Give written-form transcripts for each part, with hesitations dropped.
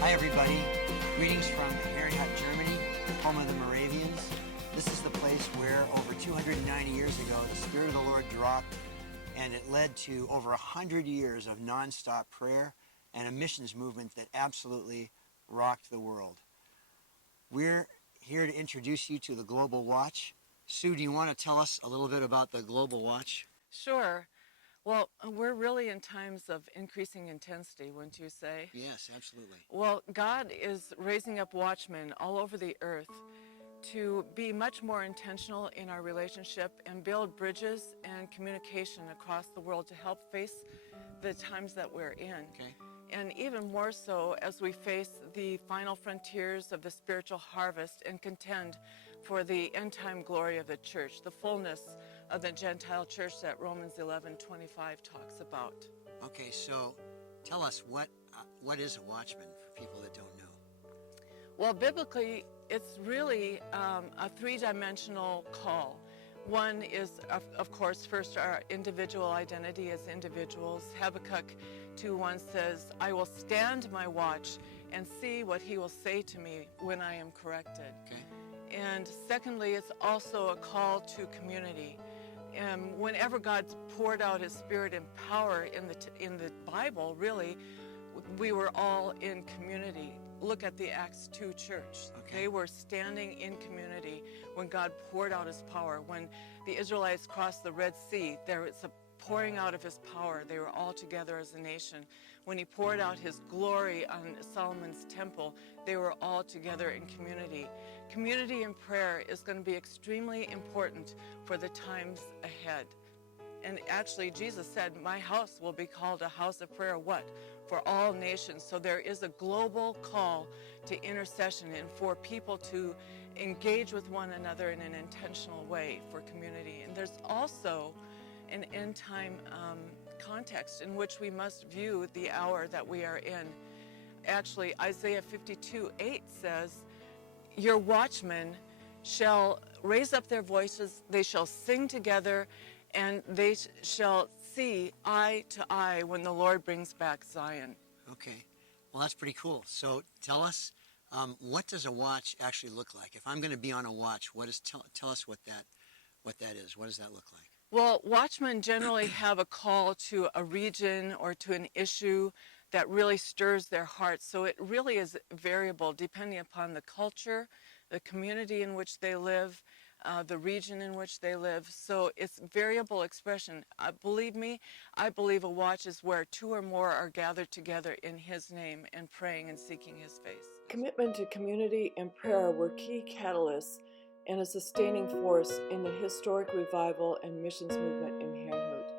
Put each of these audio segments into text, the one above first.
Hi everybody, greetings from Herrnhut Germany, home of the Moravians. This is the place where over 290 years ago the Spirit of the Lord dropped, and it led to over 100 years of non-stop prayer and a missions movement that absolutely rocked the world. We're here to introduce you to the Global Watch. Sue, do you want to tell us a little bit about the Global Watch? Sure. Well, we're really in times of increasing intensity, wouldn't you say? Yes, absolutely. Well, God is raising up watchmen all over the earth to be much more intentional in our relationship and build bridges and communication across the world to help face the times that we're in. Okay. And even more so as we face the final frontiers of the spiritual harvest and contend for the end-time glory of the church, the fullness of the Gentile church that Romans 11:25 talks about. Okay, so tell us what is a watchman for people that don't know? Well, biblically, it's really a three-dimensional call. One is, of course, first our individual identity as individuals. Habakkuk 2:1 says, I will stand my watch and see what he will say to me when I am corrected. Okay. And secondly, it's also a call to community. Whenever God poured out his spirit and power in the Bible, really, we were all in community. Look at the Acts 2 church. Okay. They were standing in community when God poured out his power. When the Israelites crossed the Red Sea, there was a pouring out of his power. They were all together as a nation. When he poured out his glory on Solomon's temple, they were all together in community. Community in prayer is going to be extremely important for the times ahead. And actually, Jesus said, my house will be called a house of prayer, what? For all nations. So there is a global call to intercession and for people to engage with one another in an intentional way for community. And there's also an end-time context in which we must view the hour that we are in. Actually, Isaiah 52:8 says, your watchmen shall raise up their voices, they shall sing together, and they shall see eye to eye when the Lord brings back Zion. Okay. Well, that's pretty cool. So tell us, what does a watch actually look like? If I'm going to be on a watch, tell us what that is. What does that look like? Well, watchmen generally have a call to a region or to an issue that really stirs their hearts. So it really is variable depending upon the culture, the community in which they live, the region in which they live. So it's variable expression. Believe me, I believe a watch is where two or more are gathered together in his name and praying and seeking his face. Commitment to community and prayer were key catalysts and a sustaining force in the historic revival and missions movement in Herrnhut.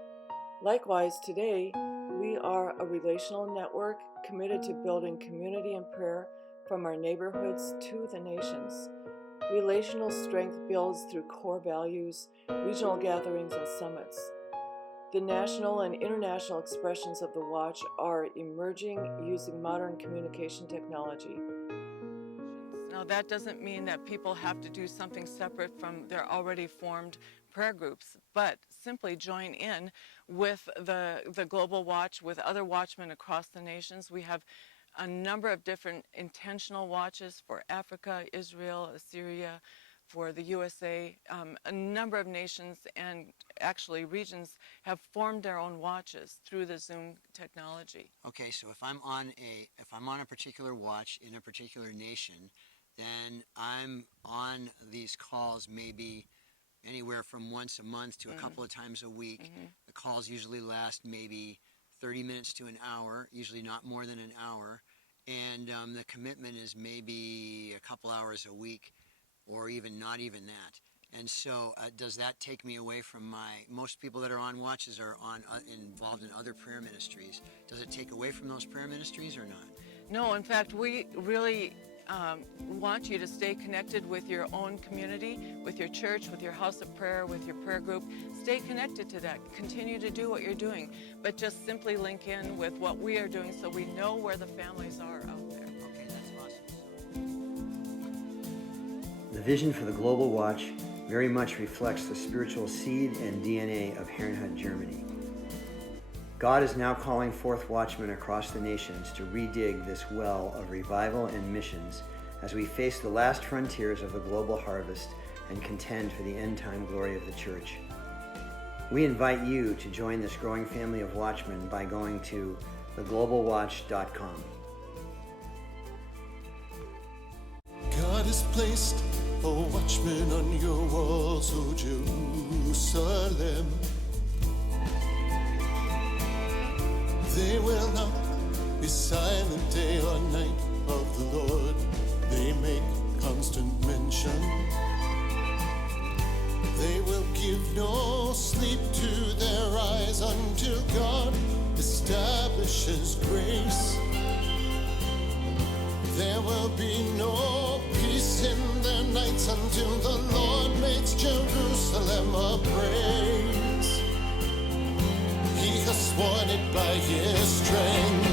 Likewise, today, we are a relational network committed to building community and prayer from our neighborhoods to the nations. Relational strength builds through core values, regional gatherings, and summits. The national and international expressions of the Watch are emerging using modern communication technology. Now, that doesn't mean that people have to do something separate from their already formed prayer groups, but simply join in with the Global Watch, with other watchmen across the nations. We have a number of different intentional watches for Africa, Israel, Assyria, for the USA. A number of nations and actually regions have formed their own watches through the Zoom technology. Okay, so if I'm on a particular watch in a particular nation, then I'm on these calls maybe anywhere from once a month to a couple of times a week. Mm-hmm. The calls usually last maybe 30 minutes to an hour, usually not more than an hour. And the commitment is maybe a couple hours a week or even not even that. And so does that take me away from most people that are on watches are involved in other prayer ministries. Does it take away from those prayer ministries or not? No, in fact, we really want you to stay connected with your own community, with your church, with your house of prayer, with your prayer group. Stay connected to that. Continue to do what you're doing, but just simply link in with what we are doing so we know where the families are out there. Okay, that's awesome. The vision for the Global Watch very much reflects the spiritual seed and DNA of Herrnhut Germany. God is now calling forth watchmen across the nations to redig this well of revival and missions as we face the last frontiers of the global harvest and contend for the end-time glory of the church. We invite you to join this growing family of watchmen by going to theglobalwatch.com. God has placed a watchman on your walls, O Jerusalem. They will not be silent day or night of the Lord. They make constant mention. They will give no sleep to their eyes until God establishes grace. There will be no peace in their nights until the Lord makes Jerusalem a praise. He has sworn it by his strength.